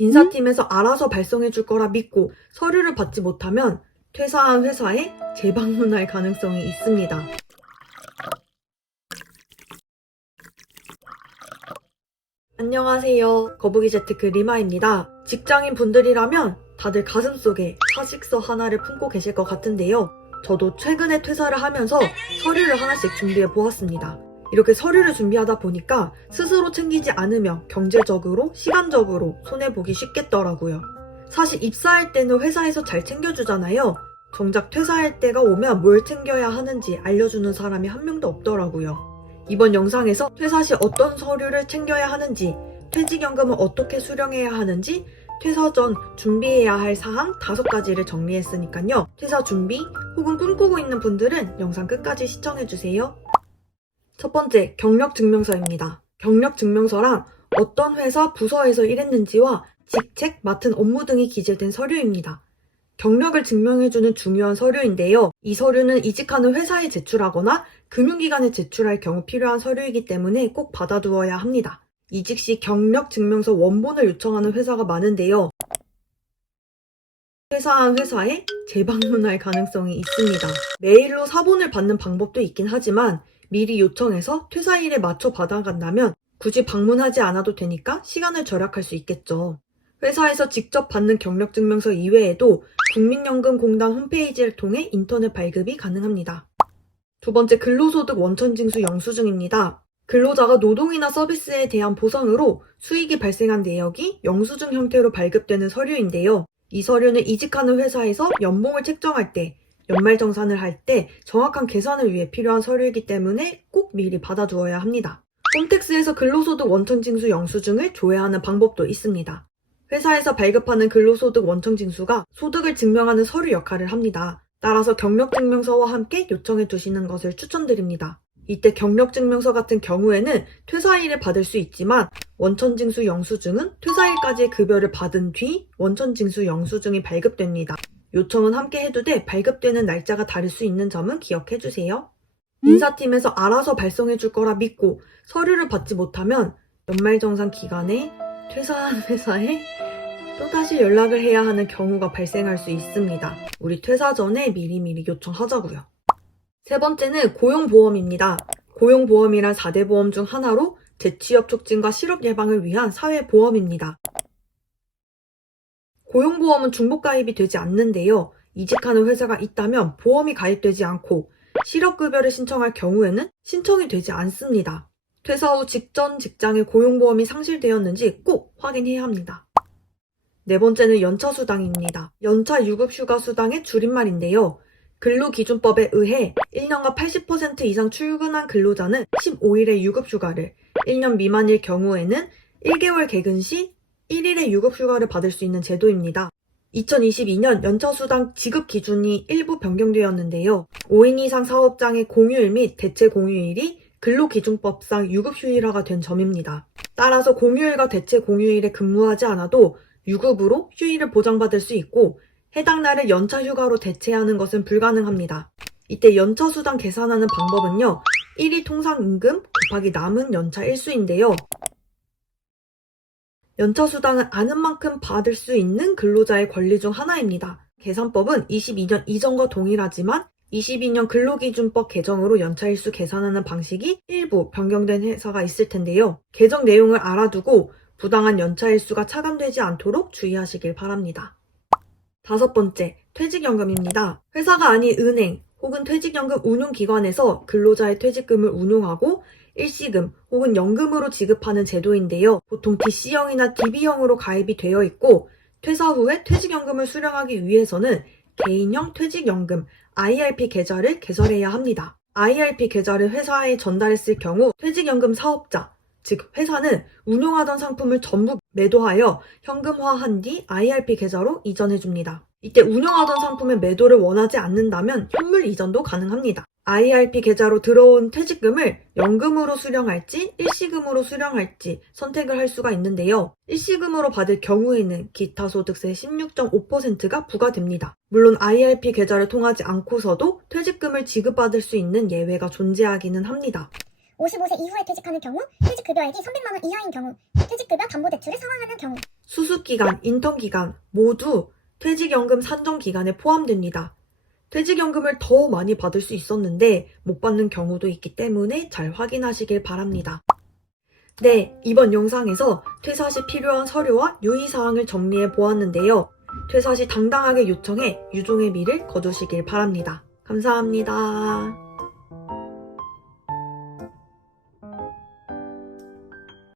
인사팀에서 알아서 발송해 줄 거라 믿고 서류를 받지 못하면 퇴사한 회사에 재방문할 가능성이 있습니다. 안녕하세요. 거북이 재테크 리마입니다. 직장인 분들이라면 다들 가슴속에 사직서 하나를 품고 계실 것 같은데요. 저도 최근에 퇴사를 하면서 서류를 하나씩 준비해 보았습니다. 이렇게 서류를 준비하다 보니까 스스로 챙기지 않으면 경제적으로, 시간적으로 손해보기 쉽겠더라고요. 사실 입사할 때는 회사에서 잘 챙겨주잖아요. 정작 퇴사할 때가 오면 뭘 챙겨야 하는지 알려주는 사람이 한 명도 없더라고요. 이번 영상에서 퇴사 시 어떤 서류를 챙겨야 하는지, 퇴직연금은 어떻게 수령해야 하는지, 퇴사 전 준비해야 할 사항 5가지를 정리했으니까요. 퇴사 준비 혹은 꿈꾸고 있는 분들은 영상 끝까지 시청해주세요. 첫 번째, 경력증명서입니다. 경력증명서란 어떤 회사, 부서에서 일했는지와 직책, 맡은 업무 등이 기재된 서류입니다. 경력을 증명해주는 중요한 서류인데요. 이 서류는 이직하는 회사에 제출하거나 금융기관에 제출할 경우 필요한 서류이기 때문에 꼭 받아두어야 합니다. 이직 시 경력증명서 원본을 요청하는 회사가 많은데요. 퇴사한 회사에 재방문할 가능성이 있습니다. 메일로 사본을 받는 방법도 있긴 하지만 미리 요청해서 퇴사일에 맞춰 받아간다면 굳이 방문하지 않아도 되니까 시간을 절약할 수 있겠죠. 회사에서 직접 받는 경력증명서 이외에도 국민연금공단 홈페이지를 통해 인터넷 발급이 가능합니다. 두 번째, 근로소득 원천징수 영수증입니다. 근로자가 노동이나 서비스에 대한 보상으로 수익이 발생한 내역이 영수증 형태로 발급되는 서류인데요. 이 서류는 이직하는 회사에서 연봉을 책정할 때, 연말정산을 할 때 정확한 계산을 위해 필요한 서류이기 때문에 꼭 미리 받아두어야 합니다. 홈택스에서 근로소득 원천징수 영수증을 조회하는 방법도 있습니다. 회사에서 발급하는 근로소득 원천징수가 소득을 증명하는 서류 역할을 합니다. 따라서 경력증명서와 함께 요청해 두시는 것을 추천드립니다. 이때 경력증명서 같은 경우에는 퇴사일에 받을 수 있지만 원천징수 영수증은 퇴사일까지의 급여를 받은 뒤 원천징수 영수증이 발급됩니다. 요청은 함께 해두되 발급되는 날짜가 다를 수 있는 점은 기억해 주세요. 인사팀에서 알아서 발송해 줄 거라 믿고 서류를 받지 못하면 연말정산 기간에 퇴사한 회사에 또다시 연락을 해야 하는 경우가 발생할 수 있습니다. 우리 퇴사 전에 미리미리 요청하자고요. 세 번째는 고용보험입니다. 고용보험이란 4대 보험 중 하나로 재취업 촉진과 실업 예방을 위한 사회보험입니다. 고용보험은 중복가입이 되지 않는데요. 이직하는 회사가 있다면 보험이 가입되지 않고 실업급여를 신청할 경우에는 신청이 되지 않습니다. 퇴사 후 직전 직장에 고용보험이 상실되었는지 꼭 확인해야 합니다. 네 번째는 연차수당입니다. 연차 유급휴가수당의 줄임말인데요. 근로기준법에 의해 1년간 80% 이상 출근한 근로자는 15일의 유급휴가를, 1년 미만일 경우에는 1개월 개근 시 1일의 유급휴가를 받을 수 있는 제도입니다. 2022년 연차수당 지급 기준이 일부 변경되었는데요. 5인 이상 사업장의 공휴일 및 대체 공휴일이 근로기준법상 유급휴일화가 된 점입니다. 따라서 공휴일과 대체 공휴일에 근무하지 않아도 유급으로 휴일을 보장받을 수 있고 해당 날을 연차 휴가로 대체하는 것은 불가능합니다. 이때 연차수당 계산하는 방법은요. 1위 통상임금 곱하기 남은 연차 일수인데요. 연차수당은 아는 만큼 받을 수 있는 근로자의 권리 중 하나입니다. 계산법은 22년 이전과 동일하지만 22년 근로기준법 개정으로 연차일수 계산하는 방식이 일부 변경된 회사가 있을 텐데요. 개정 내용을 알아두고 부당한 연차일수가 차감되지 않도록 주의하시길 바랍니다. 다섯 번째, 퇴직연금입니다. 회사가 아닌 은행 혹은 퇴직연금 운용기관에서 근로자의 퇴직금을 운용하고 일시금 혹은 연금으로 지급하는 제도인데요. 보통 DC형이나 DB형으로 가입이 되어 있고 퇴사 후에 퇴직연금을 수령하기 위해서는 개인형 퇴직연금 IRP 계좌를 개설해야 합니다. IRP 계좌를 회사에 전달했을 경우 퇴직연금 사업자, 즉 회사는 운용하던 상품을 전부 매도하여 현금화한 뒤 IRP 계좌로 이전해줍니다. 이때 운영하던 상품의 매도를 원하지 않는다면 현물 이전도 가능합니다. IRP 계좌로 들어온 퇴직금을 연금으로 수령할지 일시금으로 수령할지 선택을 할 수가 있는데요. 일시금으로 받을 경우에는 기타 소득세 16.5%가 부과됩니다. 물론 IRP 계좌를 통하지 않고서도 퇴직금을 지급받을 수 있는 예외가 존재하기는 합니다. 55세 이후에 퇴직하는 경우, 퇴직급여액이 300만 원 이하인 경우, 퇴직급여 담보대출에 상환하는 경우. 수습기간, 인턴기간 모두 퇴직연금 산정기간에 포함됩니다. 퇴직연금을 더 많이 받을 수 있었는데 못 받는 경우도 있기 때문에 잘 확인하시길 바랍니다. 네, 이번 영상에서 퇴사 시 필요한 서류와 유의사항을 정리해 보았는데요. 퇴사 시 당당하게 요청해 유종의 미를 거두시길 바랍니다. 감사합니다.